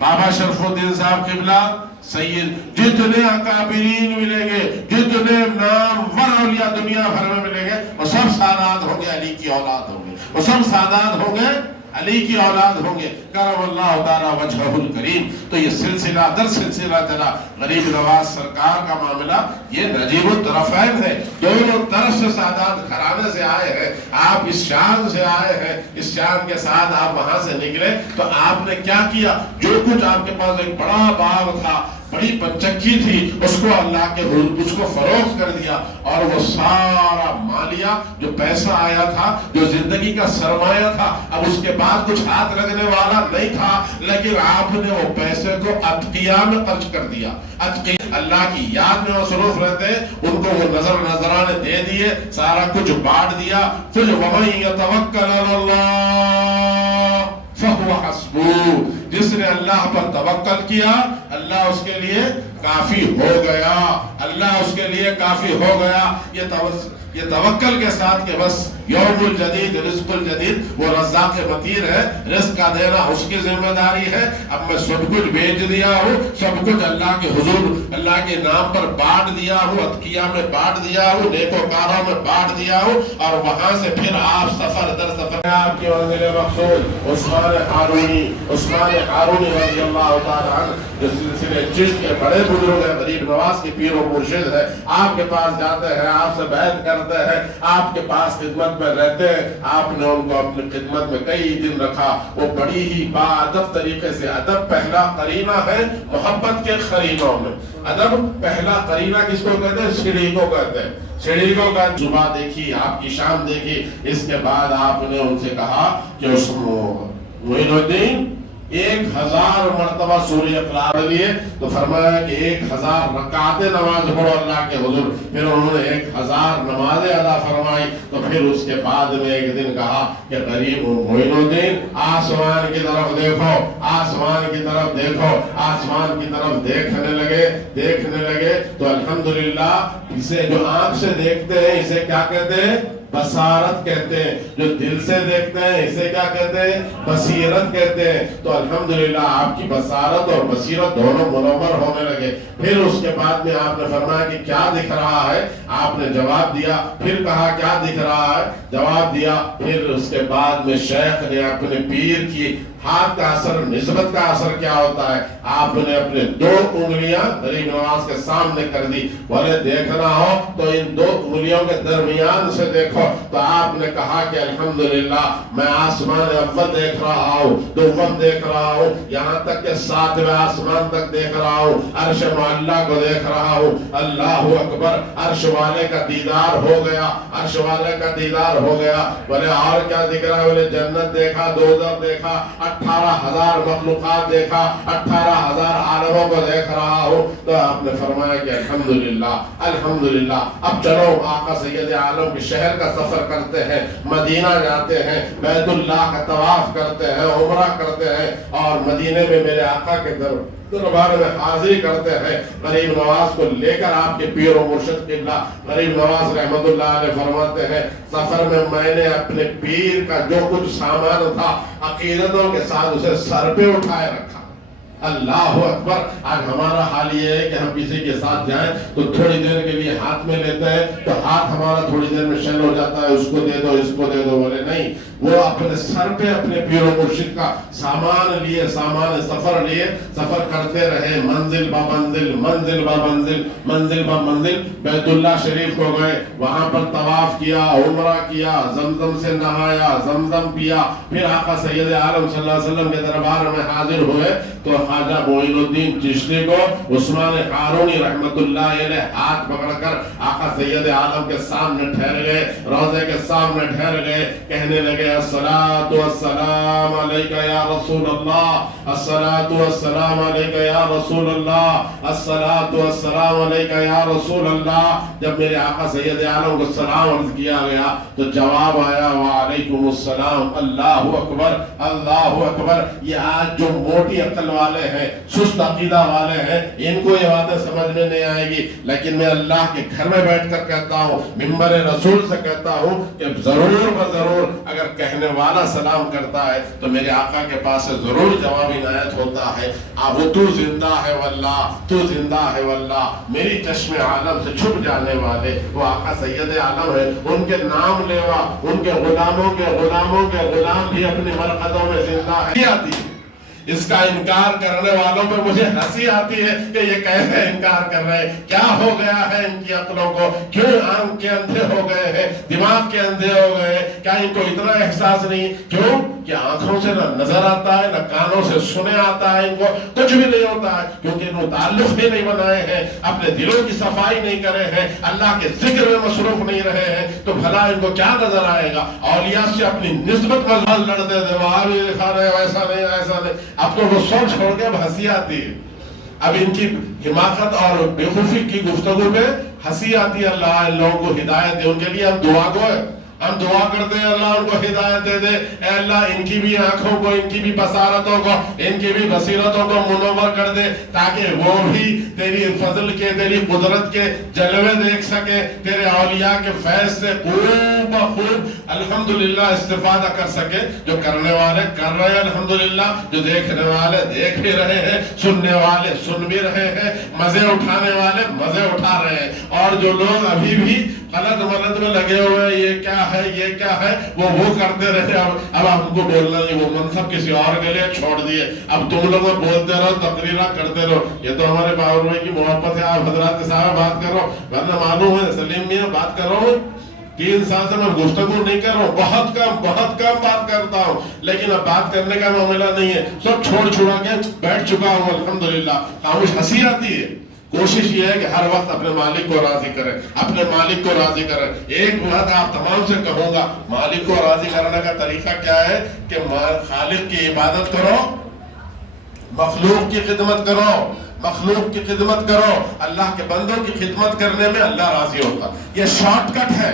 بابا شرف الدین صاحب قبلہ سید، جتنے اکابرین ملیں گے، جتنے نامور اولیاء دنیا بھر میں ملیں گے، وہ سب سادات ہوں گے، علی کی اولاد ہوں گے، وہ سب سادات ہوں گے، علی کی اولاد ہوں گے، کرم اللہ تعالی وجہہ الکریم۔ تو یہ سلسلہ در سلسلہ چلا، غریب نواز سرکار کا معاملہ یہ نجیب الطرفین ہے، دونوں طرف سے سادات گھرانے سے آئے ہیں۔ آپ اس شان سے آئے ہیں، اس شان کے ساتھ آپ وہاں سے نکلے تو آپ نے کیا کیا؟ جو کچھ آپ کے پاس ایک بڑا باغ تھا، بڑی پنچکی تھی، اس کو اللہ کے حضور اس کو فروخت کر دیا، اور وہ سارا مالیہ جو پیسہ آیا تھا، جو زندگی کا سرمایہ تھا، اب اس کے بعد کچھ ہاتھ لگنے والا نہیں تھا، لیکن آپ نے وہ پیسے کو اتقیاء میں خرچ کر دیا۔ اتقیاء اللہ کی یاد میں مصروف رہتے، ان کو وہ نذرانے دے دیے، سارا کچھ بانٹ دیا۔ کچھ وَمَن يَتَوَکَّلْ عَلَى اللَّهِ فَهُوَ حَسْبُهُ، جس نے اللہ پر توکل کیا اللہ اس کے لیے کافی ہو گیا، اللہ اس کے لیے کافی ہو گیا۔ یہ توکل کے ساتھ کہ بس یوم الجدید رزق الجدید، وہ رزاق متین ہے، رزق کا دینا اس کی ذمہ داری ہے۔ اب میں سب کچھ بیچ دیا ہوں، سب کچھ اللہ کے حضور اللہ کے نام پر بانٹ دیا ہوں، اتقیاء میں بانٹ دیا ہوں، نیکوکاروں میں بانٹ دیا ہوں، اور وہاں سے پھر آپ سفر در سفر آپ کی منزل مقصود عثمان ہارونی رضی اللہ تعالیٰ عنہ، جو سلسلے چشت کے بڑے بزرگ ہیں، غریب نواز کے پیر و مرشد ہے، آپ کے پاس جاتے ہیں، آپ سے بیعت کرتے ہیں، آپ کے پاس خدمت میں رہتے ہیں۔ آپ نے ان کو اپنی خدمت میں کئی دن رکھا، وہ بڑی ہی باادب طریقے سے، ادب پہلا قرینہ ہے محبت کے قرینوں میں، ادب پہلا قرینہ کس کو کہتے ہیں؟ سیڑھی کو کہتے ہیں، سیڑھی کو کا زبا دیکھی، آپ کی شان دیکھی۔ اس کے بعد آپ نے ان سے کہا کہ اس معین الدین 1000 مرتبہ سورہ اقرار لیے، تو فرمایا کہ 1000 رکعتیں نماز پڑھو اللہ کے حضور۔ پھر انہوں نے 1000 نمازیں ادا فرمائی، تو پھر اس کے بعد میں ایک دن کہا کہ غریب معین الدین آسمان کی طرف دیکھو، آسمان کی طرف دیکھو، آسمان کی طرف دیکھنے لگے تو الحمدللہ اسے جو آنکھ سے دیکھتے ہیں اسے کیا کہتے ہیں؟ بصارت کہتے ہیں۔ جو دل سے دیکھتے ہیں اسے کیا کہتے ہیں؟ بصیرت کہتے ہیں۔ تو الحمدللہ آپ کی بصارت اور بصیرت دونوں منور ہونے لگے۔ پھر اس کے بعد میں آپ نے فرمایا کہ کیا دکھ رہا ہے؟ آپ نے جواب دیا، پھر کہا کیا دکھ رہا ہے؟ جواب دیا۔ پھر اس کے بعد میں شیخ نے اپنے پیر کی ہاتھ کا اثر، نسبت کا اثر کیا ہوتا ہے، آپ نے اپنے 2 انگلیاں غریب نواز کے سامنے کر دی، بولے دیکھنا ہو تو ان 2 انگلیوں کے درمیان سے دیکھو۔ تو آپ نے کہا کہ الحمدللہ میں آسمان اول دیکھ رہا ہوں، دوم دیکھ رہا ہوں، یہاں تک کہ 7ویں آسمان تک دیکھ رہا ہوں، عرش معلیٰ کو دیکھ رہا ہوں۔ اللہ اکبر، عرش والے کا دیدار ہو گیا، عرش والے کا دیدار ہو گیا۔ بولے اور کیا دکھ رہا ہے؟ بولے جنت دیکھا، دوزخ دیکھا، 18,000 مخلوقات دیکھا، 18,000 عالموں کو دیکھ رہا ہوں۔ تو آپ نے فرمایا کہ الحمدللہ الحمدللہ، اب چلو آقا سید عالم کے شہر کا سفر کرتے ہیں، مدینہ جاتے ہیں، بیت اللہ کا طواف کرتے ہیں، عمرہ کرتے ہیں، اور مدینے میں میرے آقا کے دربار میں حاضری کرتے ہیں۔ غریب نواز کو لے کر آپ کے پیر و مرشد قبلہ غریب نواز رحمت اللہ علیہ فرماتے ہیں سفر میں نے اپنے پیر کا جو کچھ سامان تھا عقیدتوں کے ساتھ اسے سر پہ اٹھائے رکھا۔ اللہ اکبر، آج ہمارا حال یہ ہے کہ ہم کسی کے ساتھ جائیں تو تھوڑی دیر کے لیے ہاتھ میں لیتے ہیں تو ہاتھ ہمارا تھوڑی دیر میں شل ہو جاتا ہے، اس کو دے دو اس کو دے دو، بولے نہیں، وہ اپنے سر پہ اپنے پیر و مرشد کا سامان لیے، سامان سفر لیے، سفر کرتے رہے، منزل با منزل، منزل با منزل، منزل با منزل، بیت اللہ شریف کو گئے، وہاں پر طواف کیا، عمرہ کیا، زمزم سے نہایا، زمزم پیا، پھر آقا سید عالم صلی اللہ علیہ وسلم کے دربار میں حاضر ہوئے تو خواجہ معین الدین چشتی کو عثمان ہارونی رحمت اللہ علیہ ہاتھ پکڑ کر آقا سید عالم کے سامنے ٹھہر گئے، روضے کے سامنے ٹھہر گئے، کہنے لگے الصلاۃ والسلام علیک یا رسول اللہ، الصلاۃ والسلام علیک یا رسول اللہ، الصلاۃ والسلام علیک یا رسول اللہ۔ جب میرے آقا سید عالم کو سلام عرض کیا گیا تو جواب آیا وعلیکم السلام۔ اللہ اکبر، اللہ اکبر۔ یہ آج جو موٹی عقل والے ہیں، سست عقیدہ والے ہیں، ان کو یہ باتیں سمجھ میں نہیں آئے گی، لیکن میں اللہ کے گھر میں بیٹھ کر کہتا ہوں، منبر رسول سے کہتا ہوں کہ ضرور بضرور اگر کہنے والا سلام کرتا ہے تو میرے آقا کے پاس سے ضرور جواب عنایت ہوتا ہے، اب تو زندہ ہے واللہ، تو زندہ ہے واللہ، میری چشم عالم سے چھپ جانے والے وہ آقا سید عالم ہے، ان کے نام لیوا، ان کے غلاموں کے غلاموں کے غلام بھی اپنی مرقدوں میں زندہ ہے آتی ہے۔ اس کا انکار کرنے والوں پہ مجھے ہنسی آتی ہے کہ یہ کیسے انکار کر رہے ہیں، کیا ہو گیا ہے ان کی عقلوں کو، کیوں آنکھ کے اندھے ہو گئے ہیں، دماغ کے اندھے ہو گئے ہیں، کیا ان کو اتنا احساس نہیں؟ کیوں کہ آنکھوں سے نہ نظر آتا ہے نہ کانوں سے سنے آتا ہے، ان کو کچھ بھی نہیں ہوتا ہے، کیونکہ انہوں تعلق بھی نہیں بنائے ہیں، اپنے دلوں کی صفائی نہیں کرے ہیں، اللہ کے ذکر میں مصروف نہیں رہے ہیں، تو بھلا ان کو کیا نظر آئے گا؟ اولیاء سے اپنی نسبت مزال لڑتے تھے، وہاں بھی دکھا رہے ایسا نہیں ایسا نہیں، اب تو وہ سب چھوڑ کے اب ہنسی آتی ہے، اب ان کی حماقت اور بےخوفی کی گفتگو میں ہنسی آتی ہے۔ اللہ ان لوگوں کو ہدایت دے، ان کے لیے ہم دعا گو ہے، ہم دعا کرتے ہیں اللہ ان کو ہدایت دے دے، اے اللہ ان کی بھی آنکھوں کو، ان کی بھی بصارتوں کو، ان کی بھی بصیرتوں کو منور کر دے، تاکہ وہ بھی تیری فضل کے، تیری قدرت کے جلوے دیکھ سکے، تیرے اولیاء کے فیض سے خوب بخوب الحمدللہ استفادہ کر سکے۔ جو کرنے والے کر رہے ہیں الحمدللہ، جو دیکھنے والے دیکھ بھی رہے ہیں، سننے والے سن بھی رہے ہیں، مزے اٹھانے والے مزے اٹھا رہے ہیں، اور جو لوگ ابھی بھی غلط ملت میں لگے ہوئے ہیں، یہ کیا ہے یہ کیا ہے، وہ کرتے رہے، اب ہم کو بولنا نہیں، وہ منصب کسی اور کے لیے چھوڑ دیے، اب تم لوگ بولتے رہو، تقریرہ کرتے رہو۔ یہ تو ہمارے باور بھائی کی محبت ہے، آپ حضرات کے ساتھ بات کرو، ورنہ معلوم ہے سلیم میاں بات کرو 3 سال سے میں گفتگو نہیں کر رہا ہوں، بہت کم بات کرتا ہوں، لیکن اب بات کرنے کا معاملہ نہیں ہے، سب چھوڑ چھوڑا کے بیٹھ چکا ہوں الحمدللہ۔ خاموش ہنسی آتی ہے، کوشش یہ ہے کہ ہر وقت اپنے مالک کو راضی کریں، اپنے مالک کو راضی کریں۔ ایک بات آپ تمام سے کہوں گا، مالک کو راضی کرنے کا طریقہ کیا ہے کہ خالق کی عبادت کرو، مخلوق کی خدمت کرو، مخلوق کی خدمت کرو، اللہ کے بندوں کی خدمت کرنے میں اللہ راضی ہوگا۔ یہ شارٹ کٹ ہے،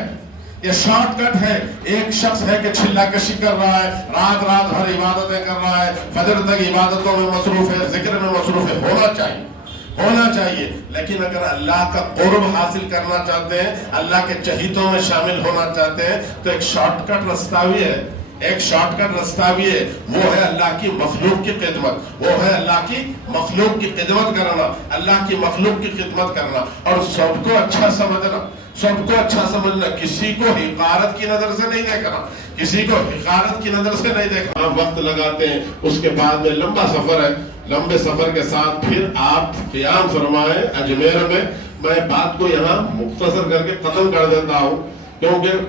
یہ شارٹ کٹ ہے۔ ایک شخص ہے کہ چھلا کشی کر رہا ہے، رات بھر عبادتیں کر رہا ہے، فجر تک عبادتوں میں مصروف ہے، ذکر میں مصروف ہے، ہونا چاہیے، لیکن اگر اللہ کا قرب حاصل کرنا چاہتے ہیں، اللہ کے چہیتوں میں شامل ہونا چاہتے ہیں، تو ایک شارٹ کٹ رستہ بھی ہے، ایک شارٹ کٹ رستہ بھی ہے، وہ ہے اللہ کی مخلوق کی خدمت، وہ ہے اللہ کی مخلوق کی خدمت کرنا، اللہ کی مخلوق کی خدمت کرنا، اور سب کو اچھا سمجھنا، سب کو اچھا سمجھنا، کسی کو حقارت کی نظر سے نہیں دیکھنا، کسی کو حقارت کی نظر سے نہیں دیکھنا۔ ہم وقت لگاتے ہیں، اس کے بعد میں لمبا سفر ہے، لمبے سفر کے ساتھ پھر آپ قیام فرمائیں اجمیر میں۔ میں بات کو یہاں مختصر کر کے ختم کر دیتا ہوں، کیونکہ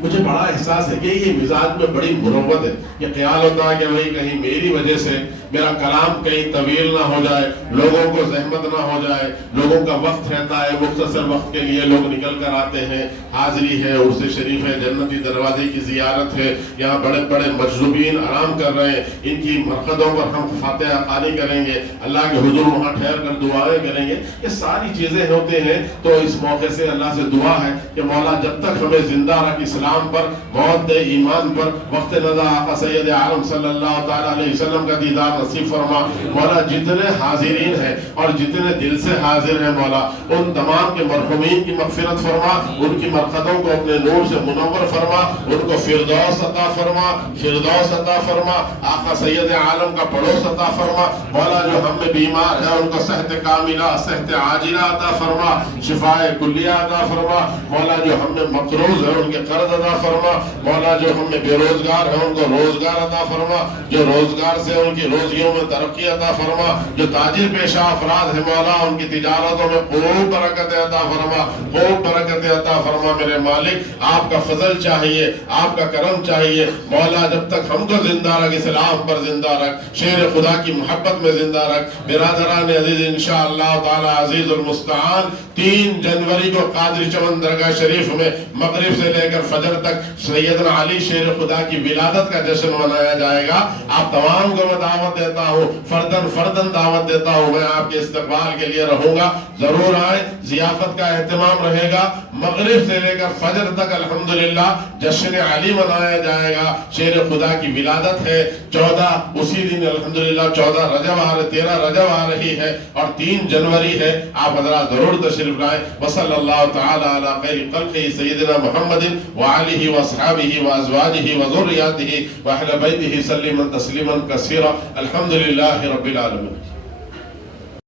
مجھے بڑا احساس ہے کہ یہ مزاج میں بڑی مروت ہے، یہ خیال ہوتا ہے کہ بھئی کہیں میری وجہ سے میرا کلام کہیں طویل نہ ہو جائے، لوگوں کو زحمت نہ ہو جائے، لوگوں کا وقت رہتا ہے، مختصر وقت کے لیے لوگ نکل کر آتے ہیں، حاضری ہے، عرس شریف ہے، جنتی دروازے کی زیارت ہے، یہاں بڑے بڑے مجذوبین آرام کر رہے ہیں، ان کی مرقدوں پر ہم فاتحہ خوانی کریں گے، اللہ کے حضور وہاں ٹھہر کر دعائیں کریں گے، یہ ساری چیزیں ہوتے ہیں۔ تو اس موقع سے اللہ سے دعا ہے کہ مولا جب تک ہمیں زندہ رکھ اسلام پر، موت دے ایمان پر، وقت رضا آقا سید عالم صلی اللہ تعالیٰ علیہ وسلم کا دیدار نصیب فرما۔ مولا جتنے حاضرین ہیں اور جتنے دل سے حاضر ہیں مولا، ان تمام کے مرحومین کی مغفرت فرما، ان کی مرقدوں کو اپنے نور سے منور فرما، ان کو فردوس عطا فرما، فردوس عطا فرما، آقا سید عالم کا پڑوس عطا فرما۔ مولا جو ہم میں بیمار ہیں ان کو صحت کاملہ، صحت عاجلہ عطا فرما، شفائے کلیہ عطا فرما۔ مولا جو ہم میں مقروض ہیں ان کے قرض عطا فرما۔ مولا جو ہم میں بے روزگار ہیں ان کو روزگار عطا فرما، جو روزگار سے ان کی روزیوں میں ترقی عطا فرما، جو تاجر پیشہ افراد ہیں مولا ان کی تجارتوں میں خوب برکت عطا فرما، خوب برکت عطا فرما۔ میرے مالک آپ کا فضل چاہیے، آپ کا کرم چاہیے مولا، جب تک ہم کو زندہ رکھ، اسلام پر زندہ رکھ، شیر خدا کی محبت میں زندہ رکھ۔ برادران عزیز انشاءاللہ تعالی عزیز المستعان 3 جنوری کو قادری چمن درگاہ شریف میں مغرب سے لے کر فجر تک سیدنا علی شیر خدا کی ولادت کا جشن منایا جائے گا۔ آپ تمام کو میں دعوت دیتا ہوں, فردن فردن دعوت دیتا ہوں. میں آپ کے استقبال کے لیے رہوں گا, ضرور آئیں. ضیافت کا اہتمام رہے گا. مغرب سے لے کر فجر تک الحمدللہ جشن علی منایا جائے گا. شیر خدا کی ولادت ہے 14 اسی دن الحمدللہ 14 رجب 13 رجب آ رہی ہے اور 3 جنوری ہے. آپ حضرات ضرور تشریف لائیں. وصلی اللہ تعالی علی خیر خلقہ سیدنا محمد وآلہ واصحابہ وازواجہ وذریاتہ واہل بیتہ سلم تسلیما کثیرا. الحمدللہ رب العالمین.